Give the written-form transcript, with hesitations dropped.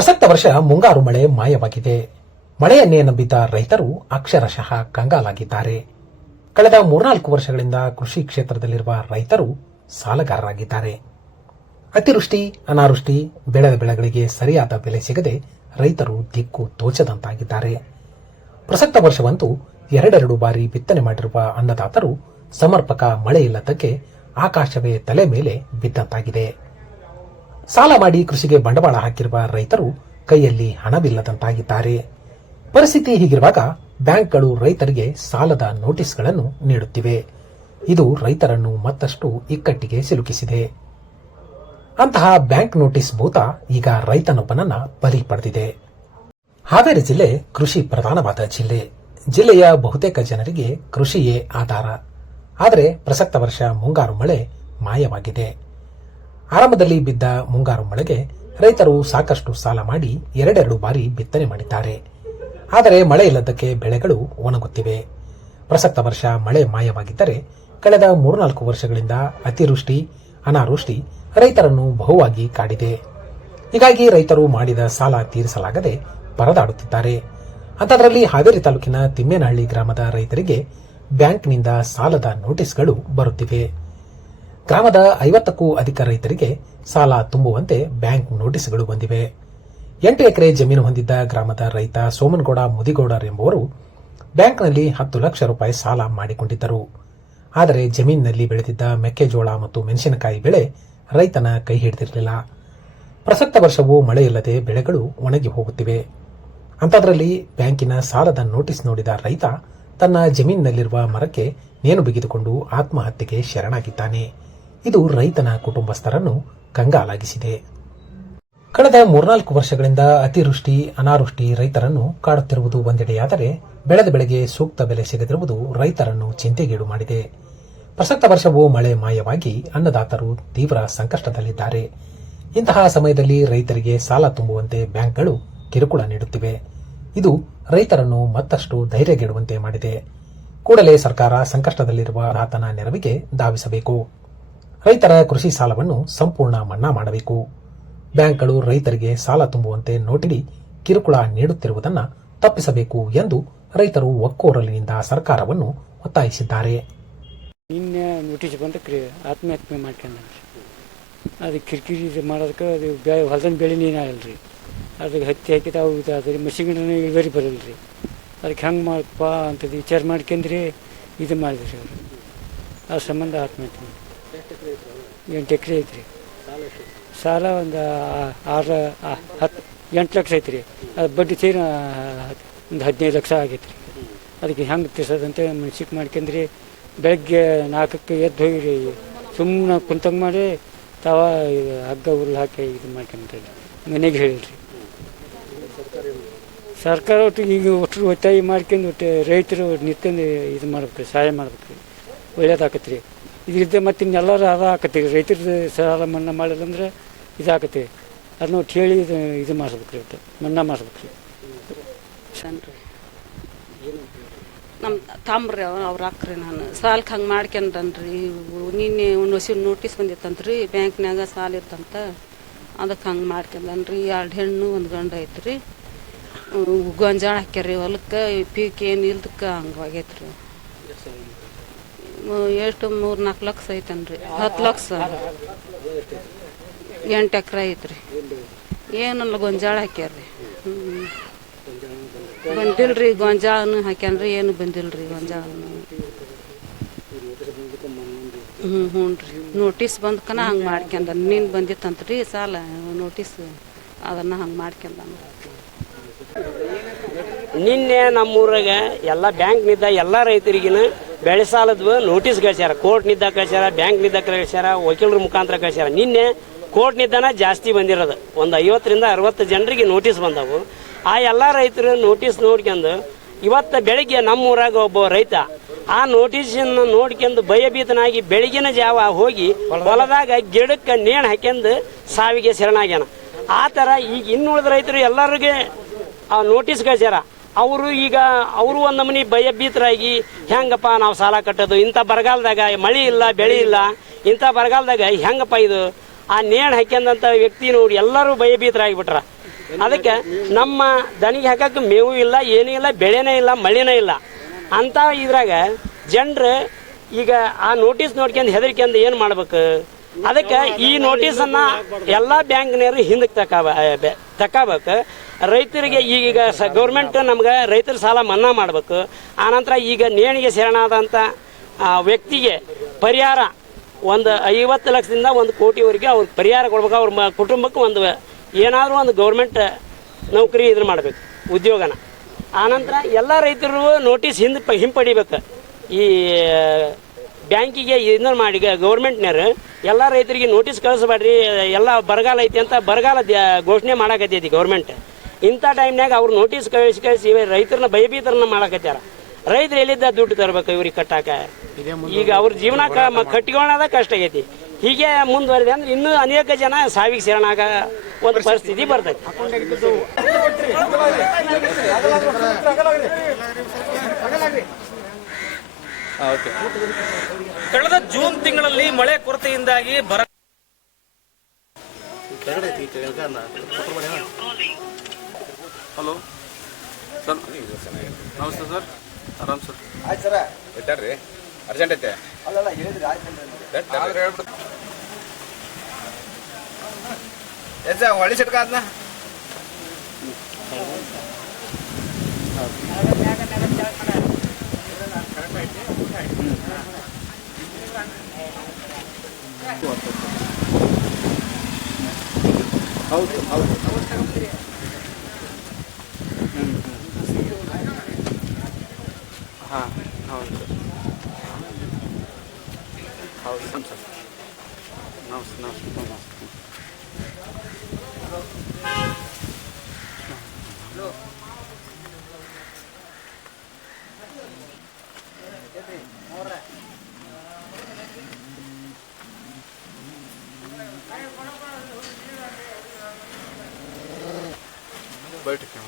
ಪ್ರಸಕ್ತ ವರ್ಷ ಮುಂಗಾರು ಮಳೆ ಮಾಯವಾಗಿದೆ. ಮಳೆಯನ್ನೇ ನಂಬಿದ್ದ ರೈತರು ಅಕ್ಷರಶಃ ಕಂಗಾಲಾಗಿದ್ದಾರೆ. ಕಳೆದ 3-4 ವರ್ಷಗಳಿಂದ ಕೃಷಿ ಕ್ಷೇತ್ರದಲ್ಲಿರುವ ರೈತರು ಸಾಲಗಾರರಾಗಿದ್ದಾರೆ. ಅತಿವೃಷ್ಟಿ, ಅನಾವೃಷ್ಟಿ, ಬೆಳೆದ ಬೆಳೆಗಳಿಗೆ ಸರಿಯಾದ ಬೆಲೆ ಸಿಗದೆ ರೈತರು ದಿಕ್ಕು ತೋಚದಂತಾಗಿದ್ದಾರೆ. ಪ್ರಸಕ್ತ ವರ್ಷವಂತೂ ಎರಡೆರಡು ಬಾರಿ ಬಿತ್ತನೆ ಮಾಡಿರುವ ಅನ್ನದಾತರು ಸಮರ್ಪಕ ಮಳೆ ಇಲ್ಲದಕ್ಕೆ ಆಕಾಶವೇ ತಲೆ ಮೇಲೆ ಬಿದ್ದಂತಾಗಿದೆ. ಸಾಲ ಮಾಡಿ ಕೃಷಿಗೆ ಬಂಡವಾಳ ಹಾಕಿರುವ ರೈತರು ಕೈಯಲ್ಲಿ ಹಣವಿಲ್ಲದಂತಾಗಿದ್ದಾರೆ. ಪರಿಸ್ಥಿತಿ ಹೀಗಿರುವಾಗ ಬ್ಯಾಂಕ್ಗಳು ರೈತರಿಗೆ ಸಾಲದ ನೋಟಿಸ್ಗಳನ್ನು ನೀಡುತ್ತಿವೆ. ಇದು ರೈತರನ್ನು ಮತ್ತಷ್ಟು ಇಕ್ಕಟ್ಟಿಗೆ ಸಿಲುಕಿಸಿದೆ. ಅಂತಹ ಬ್ಯಾಂಕ್ ನೋಟಿಸ್ ಭೂತ ಈಗ ರೈತನೊಬ್ಬನನ್ನ ಬಲಿ ಪಡೆದಿದೆ. ಹಾವೇರಿ ಜಿಲ್ಲೆ ಕೃಷಿ ಪ್ರಧಾನವಾದ ಜಿಲ್ಲೆ. ಜಿಲ್ಲೆಯ ಬಹುತೇಕ ಜನರಿಗೆ ಕೃಷಿಯೇ ಆಧಾರ. ಆದರೆ ಪ್ರಸಕ್ತ ವರ್ಷ ಮುಂಗಾರು ಮಳೆ ಮಾಯವಾಗಿದೆ. ಆರಂಭದಲ್ಲಿ ಬಿದ್ದ ಮುಂಗಾರು ಮಳೆಗೆ ರೈತರು ಸಾಕಷ್ಟು ಸಾಲ ಮಾಡಿ ಎರಡೆರಡು ಬಾರಿ ಬಿತ್ತನೆ ಮಾಡಿದ್ದಾರೆ. ಆದರೆ ಮಳೆ ಇಲ್ಲದಕ್ಕೆ ಬೆಳೆಗಳು ಒಣಗುತ್ತಿವೆ. ಪ್ರಸಕ್ತ ವರ್ಷ ಮಳೆ ಮಾಯವಾಗಿದ್ದರೆ ಕಳೆದ 3-4 ವರ್ಷಗಳಿಂದ ಅತಿವೃಷ್ಟಿ, ಅನಾವೃಷ್ಟಿ ರೈತರನ್ನು ಬಹುವಾಗಿ ಕಾಡಿದೆ. ಹೀಗಾಗಿ ರೈತರು ಮಾಡಿದ ಸಾಲ ತೀರಿಸಲಾಗದೆ ಪರದಾಡುತ್ತಿದ್ದಾರೆ. ಅಂಥದ್ರಲ್ಲಿ ಹಾವೇರಿ ತಾಲೂಕಿನ ತಿಮ್ಮೇನಹಳ್ಳಿ ಗ್ರಾಮದ ರೈತರಿಗೆ ಬ್ಯಾಂಕ್ನಿಂದ ಸಾಲದ ನೋಟಿಸ್ಗಳು ಬರುತ್ತಿವೆ. ಗ್ರಾಮದ 50ಕ್ಕೂ ಅಧಿಕ ರೈತರಿಗೆ ಸಾಲ ತುಂಬುವಂತೆ ಬ್ಯಾಂಕ್ ನೋಟಿಸ್ಗಳು ಬಂದಿವೆ. 8 ಎಕರೆ ಜಮೀನು ಹೊಂದಿದ್ದ ಗ್ರಾಮದ ರೈತ ಸೋಮನಗೌಡ ಮುದಿಗೌಡರ್ ಎಂಬುವರು ಬ್ಯಾಂಕ್ನಲ್ಲಿ 10 ಲಕ್ಷ ರೂಪಾಯಿ ಸಾಲ ಮಾಡಿಕೊಂಡಿದ್ದರು. ಆದರೆ ಜಮೀನಿನಲ್ಲಿ ಬೆಳೆದಿದ್ದ ಮೆಕ್ಕೆಜೋಳ ಮತ್ತು ಮೆಣಸಿನಕಾಯಿ ಬೆಳೆ ರೈತನ ಕೈ ಹಿಡಿದಿರಲಿಲ್ಲ. ಪ್ರಸಕ್ತ ವರ್ಷವೂ ಮಳೆ ಇಲ್ಲದೆ ಬೆಳೆಗಳು ಒಣಗಿ ಹೋಗುತ್ತಿವೆ. ಅಂಥದ್ರಲ್ಲಿ ಬ್ಯಾಂಕಿನ ಸಾಲದ ನೋಟಿಸ್ ನೋಡಿದ ರೈತ ತನ್ನ ಜಮೀನಿನಲ್ಲಿರುವ ಮರಕ್ಕೆ ನೇಣು ಬಿಗಿದುಕೊಂಡು ಆತ್ಮಹತ್ಯೆಗೆ ಶರಣಾಗಿದ್ದಾನೆ. ಇದು ರೈತನ ಕುಟುಂಬಸ್ಥರನ್ನು ಕಂಗಾಲಾಗಿಸಿದೆ. ಕಳೆದ 3-4 ವರ್ಷಗಳಿಂದ ಅತಿವೃಷ್ಟಿ, ಅನಾವೃಷ್ಟಿ ರೈತರನ್ನು ಕಾಡುತ್ತಿರುವುದು ಒಂದೆಡೆಯಾದರೆ ಬೆಳೆದ ಬೆಳೆಗೆ ಸೂಕ್ತ ಬೆಲೆ ಸಿಗದಿರುವುದು ರೈತರನ್ನು ಚಿಂತೆಗೀಡು ಮಾಡಿದೆ. ಪ್ರಸಕ್ತ ವರ್ಷವೂ ಮಳೆ ಮಾಯವಾಗಿ ಅನ್ನದಾತರು ತೀವ್ರ ಸಂಕಷ್ಟದಲ್ಲಿದ್ದಾರೆ. ಇಂತಹ ಸಮಯದಲ್ಲಿ ರೈತರಿಗೆ ಸಾಲ ತುಂಬುವಂತೆ ಬ್ಯಾಂಕ್ಗಳು ಕಿರುಕುಳ ನೀಡುತ್ತಿವೆ. ಇದು ರೈತರನ್ನು ಮತ್ತಷ್ಟು ಧೈರ್ಯಗೆಡುವಂತೆ ಮಾಡಿದೆ. ಕೂಡಲೇ ಸರ್ಕಾರ ಸಂಕಷ್ಟದಲ್ಲಿರುವ ಆತನ ನೆರವಿಗೆ ಧಾವಿಸಬೇಕು. ರೈತರ ಕೃಷಿ ಸಾಲವನ್ನು ಸಂಪೂರ್ಣ ಮನ್ನಾ ಮಾಡಬೇಕು. ಬ್ಯಾಂಕ್ಗಳು ರೈತರಿಗೆ ಸಾಲ ತುಂಬುವಂತೆ ನೋಟಿಡಿ ಕಿರುಕುಳ ನೀಡುತ್ತಿರುವುದನ್ನು ತಪ್ಪಿಸಬೇಕು ಎಂದು ರೈತರು ಒಕ್ಕೊರಲಿನಿಂದ ಸರ್ಕಾರವನ್ನು ಒತ್ತಾಯಿಸಿದ್ದಾರೆ. ನಿನ್ನೆ ನೋಟಿಸ್ ಬಂದಕ್ರಿ ಆತ್ಮಹತ್ಯೆ ಮಾಡ್ಕೊಂಡ್ರಿ. ಅದು ಕಿರಿಕಿರಿ ಮಾಡೋದಕ್ಕೆ ಅದು ಹೊಲದ ಬೆಳೆ ನೀನಾಗಲ್ರಿ. ಅದಕ್ಕೆ ಹತ್ತಿ ಹಾಕಿದ ಅದ್ರ ಮಷಿನ್ ಇಳುವರಿ ಬರಲ್ರಿ. ಅದಕ್ಕೆ ಹೆಂಗೆ ಮಾಡಪ್ಪ ಅಂತದ್ದು ವಿಚಾರ ಮಾಡ್ಕೊಂಡ್ರಿ ಇದು ಮಾಡಿದ್ರಿ ಅವರು. ಆ ಸಂಬಂಧ ಆತ್ಮಹತ್ಯೆ ಮಾಡಿ 8 ಎಕರೆ ಐತ್ರಿ. ಸಾಲ ಒಂದು 8 ಲಕ್ಷ ಐತ್ರಿ. ಅದು ಬಡ್ಡಿ ಸೇರಿ ಒಂದು 15 ಲಕ್ಷ ಆಗೈತ್ರಿ. ಅದಕ್ಕೆ ಹೆಂಗೆ ತಿರ್ಸೋದಂತೆ ಮನ್ಸಿಗೆ ಮಾಡ್ಕೊಂಡ್ರಿ. ಬೆಳಗ್ಗೆ 4ಕ್ಕೆ ಎದ್ದು ಹೋಗಿರಿ, ಸುಮ್ಮನೆ ಕುಂತಂಗೆ ಮಾಡಿ ತಾವ ಹಗ್ಗ ಹುಲ್ಲು ಹಾಕಿ ಇದು ಮಾಡ್ಕೊಂಡ್ರಿ. ಮನೆಗೆ ಹೇಳಿರಿ ಸರ್ಕಾರ ಒಟ್ಟು ಈಗ ಒಟ್ಟರು ಒತ್ತಾಯ ಮಾಡ್ಕೊಂಡು ಒಟ್ಟು ರೈತರು ನಿಂತ್ಕೊಂಡು ಇದು ಮಾಡ್ಬೇಕು, ಸಹಾಯ ಮಾಡ್ಬೇಕು, ಒಳ್ಳೇದಾಕತ್ರಿ. ಇದರಿಂದ ಮತ್ತು ಇನ್ನೆಲ್ಲರೂ ಅದು ಹಾಕತ್ತೀವಿ. ರೈತರದ್ದು ಸಾಲ ಮನ್ನಾ ಮಾಡಿಲ್ಲಂದ್ರೆ ಇದು ಹಾಕತ್ತೀವಿ. ಅದನ್ನ ಒಟ್ಟು ಹೇಳಿ ಇದು ಮಾಡಿಸ್ಬೇಕು ರೀ, ಒಟ್ಟು ಮನ್ನಾ ಮಾಡಿಸ್ಬೇಕು ರೀ. ನಮ್ಮ ತಾಮ್ರಿ ಅವ್ರು ಹಾಕ್ರಿ. ನಾನು ಸಾಲಕ್ಕೆ ಹಂಗೆ ಮಾಡ್ಕೊಂಡ್ರಿ. ನಿನ್ನೆ ಒಂದು ವರ್ಷ ನೋಟಿಸ್ ಬಂದಿತ್ತಂತ್ರಿ, ಬ್ಯಾಂಕ್ನಾಗ ಸಾಲ ಇತ್ತಂತ. ಅದಕ್ಕೆ ಹಂಗೆ ಮಾಡ್ಕೊಂಡ್ರಿ. 2 ಹೆಣ್ಣು 1 ಗಂಡು ಐತ್ರಿ. ಗೊಂಜಾಳ ಹಾಕ್ಯಾರಿ ಹೊಲಕ್ಕೆ, ಪೀಕ್ ಏನು ಇಲ್ದಕ್ಕೆ ಹಂಗಾಗೈತ್ರಿ. ಎಷ್ಟು 3-4 ಲಕ್ಷ ಐತನ್ರಿ. 10 ಲಕ್ಷ 8 ಎಕರೆ ಐತ್ರಿ. ಏನಲ್ಲ ಗೊಂಜಾಳ ಹಾಕ್ಯಾರ್ರಿ. ಬಂದಿಲ್ರಿ ಗೊಂಜಾಳನು ಹಾಕ್ಯಾನ್ರಿ, ಏನು ಬಂದಿಲ್ರಿ ಗೊಂಜಾಳನು. ಹ್ಞೂ ರೀ, ನೋಟಿಸ್ ಬಂದ್ಕನ ಹಂಗೆ ಮಾಡ್ಕೊಂಡ. ನೀನು ಬಂದಿತ್ತಂತ್ರಿ ಸಾಲ ನೋಟಿಸ್, ಅದನ್ನು ಹಂಗೆ ಮಾಡ್ಕೊಂಡ. ನಿನ್ನೆ ನಮ್ಮೂರಾಗ ಎಲ್ಲ ಬ್ಯಾಂಕ್ನಿಂದ ಎಲ್ಲ ರೈತರಿಗಿನ ಬೆಳೆ ಸಾಲದ ನೋಟಿಸ್ ಕಳ್ಸ್ಯಾರ. ಕೋರ್ಟ್ನಿಂದ ಕಳ್ಸ್ಯಾರ, ಬ್ಯಾಂಕ್ನಿಂದ ಕಳ್ಸ್ಯಾರ, ವಕೀಲರ ಮುಖಾಂತರ ಕಳ್ಸ್ಯಾರ. ನಿನ್ನೆ ಕೋರ್ಟ್ನಿಂದನ ಜಾಸ್ತಿ ಬಂದಿರೋದು. ಒಂದು 50ರಿಂದ 60 ಜನರಿಗೆ ನೋಟಿಸ್ ಬಂದವು. ಆ ಎಲ್ಲ ರೈತರು ನೋಟಿಸ್ ನೋಡ್ಕೊಂಡು ಇವತ್ತು ಬೆಳಿಗ್ಗೆ ನಮ್ಮೂರಾಗ ಒಬ್ಬ ರೈತ ಆ ನೋಟಿಸನ್ನು ನೋಡ್ಕೊಂಡು ಭಯಭೀತನಾಗಿ ಬೆಳಗಿನ ಜಾವ ಹೋಗಿ ಹೊಲದಾಗ ಗಿಡಕ್ಕೆ ನೇಣು ಹಾಕ್ಯಂದು ಸಾವಿಗೆ ಶರಣಾಗ್ಯಾನ. ಆ ಥರ ಈಗ ಇನ್ನುಳಿದ ರೈತರು ಎಲ್ಲರಿಗೆ ಆ ನೋಟಿಸ್ ಕಳ್ಸ್ಯಾರ. ಅವರು ಒಂದು ನಮೂನಿ ಭಯಭೀತರಾಗಿ ಹೆಂಗಪ್ಪ ನಾವು ಸಾಲ ಕಟ್ಟೋದು, ಇಂಥ ಬರಗಾಲದಾಗ ಮಳೆ ಇಲ್ಲ, ಬೆಳೆ ಇಲ್ಲ, ಇಂಥ ಬರಗಾಲದಾಗ ಹೆಂಗಪ್ಪ ಇದು. ಆ ನೇಣು ಹಾಕ್ಯಂದಂಥ ವ್ಯಕ್ತಿ ನೋಡಿ ಎಲ್ಲರೂ ಭಯಭೀತರಾಗಿಬಿಟ್ರ. ಅದಕ್ಕೆ ನಮ್ಮ ದನಿಗೆ ಹಾಕಕ್ಕೆ ಮೇವು ಇಲ್ಲ, ಏನೂ ಇಲ್ಲ, ಬೆಳೆನೇ ಇಲ್ಲ, ಮಳೆನೇ ಇಲ್ಲ ಅಂತ ಇದ್ರಾಗ ಜನರು ಈಗ ಆ ನೋಟಿಸ್ ನೋಡ್ಕೊಂಡು ಹೆದರ್ಕೊಂಡು ಏನು ಮಾಡ್ಬೇಕು? ಅದಕ್ಕೆ ಈ ನೋಟಿಸನ್ನು ಎಲ್ಲ ಬ್ಯಾಂಕ್ನವರು ಹಿಂದಕ್ಕೆ ತಗೋಬೇಕು. ರೈತರಿಗೆ ಈಗ ಗೌರ್ಮೆಂಟ್ ನಮ್ಗೆ ರೈತರ ಸಾಲ ಮನ್ನಾ ಮಾಡಬೇಕು. ಆನಂತರ ಈಗ ನೇಣಿಗೆ ಶರಣಾದಂಥ ವ್ಯಕ್ತಿಗೆ ಪರಿಹಾರ ಒಂದು 50 ಲಕ್ಷದಿಂದ 1 ಕೋಟಿವರೆಗೆ ಅವ್ರಿಗೆ ಪರಿಹಾರ ಕೊಡ್ಬೇಕು. ಅವ್ರ ಕುಟುಂಬಕ್ಕೆ ಒಂದು ಏನಾದರೂ ಒಂದು ಗೌರ್ಮೆಂಟ್ ನೌಕರಿ ಇದನ್ನು ಮಾಡಬೇಕು, ಉದ್ಯೋಗನ. ಆನಂತರ ಎಲ್ಲ ರೈತರು ನೋಟಿಸ್ ಹಿಂಪಡಿಬೇಕು. ಈ ಬ್ಯಾಂಕಿಗೆ ಇದನ್ನ ಮಾಡಿ ಗೌರ್ಮೆಂಟ್ನವ್ರು ಎಲ್ಲ ರೈತರಿಗೆ ನೋಟಿಸ್ ಕಳಿಸ್ಬೇಡ್ರಿ, ಎಲ್ಲ ಬರಗಾಲ ಐತಿ ಅಂತ ಬರಗಾಲ ಘೋಷಣೆ ಮಾಡಕತ್ತೈತಿ ಗೌರ್ಮೆಂಟ್. ಇಂಥ ಟೈಮ್ನಾಗ ಅವ್ರು ನೋಟಿಸ್ ಕಳಿಸಿ ರೈತರನ್ನ ಭಯಭೀತರನ್ನ ಮಾಡಕತ್ತಾರ. ರೈತರು ಎಲ್ಲಿದ್ದ ದುಡ್ಡು ತರಬೇಕು ಇವ್ರಿಗೆ ಕಟ್ಟಾಕ? ಈಗ ಅವ್ರ ಜೀವನ ಕಟ್ಕೊಳ್ಳೋದ ಕಷ್ಟ ಆಗೈತಿ. ಹೀಗೆ ಮುಂದುವರೆದೆ ಅಂದ್ರೆ ಇನ್ನೂ ಅನೇಕ ಜನ ಸಾವಿಗೆ ಶರಣಾಗ ಒಂದು ಪರಿಸ್ಥಿತಿ ಬರ್ತೈತಿ. ಕಳೆದ ಜೂನ್ ತಿಂಗಳಲ್ಲಿ ಮಳೆ ಕೊರತೆಯಿಂದಾಗಿ ಬರ ಹಲೋ ಸರ್, ನಮಸ್ತೆ ಸರ್. ಆರಾಮ್ ಸರ್. ಆಯ್ತು ಸರ, ಇಟ್ಟಾರ್ರಿ, ಅರ್ಜೆಂಟ್ ಐತೆ. ಅಲ್ಲ ಹೇಳಿದ್ರಿ, ಆಯ್ತು ಎಸ್ ಹೊಳಿ ಸಿಟ್ಕ ಅದನ್ನ ಹೌದು ಹೌದು. ಹಾಂ ಹೌದು ಸರ್, ಹೌದು ಸರ್. ನಮಸ್ತೆ. बैठ के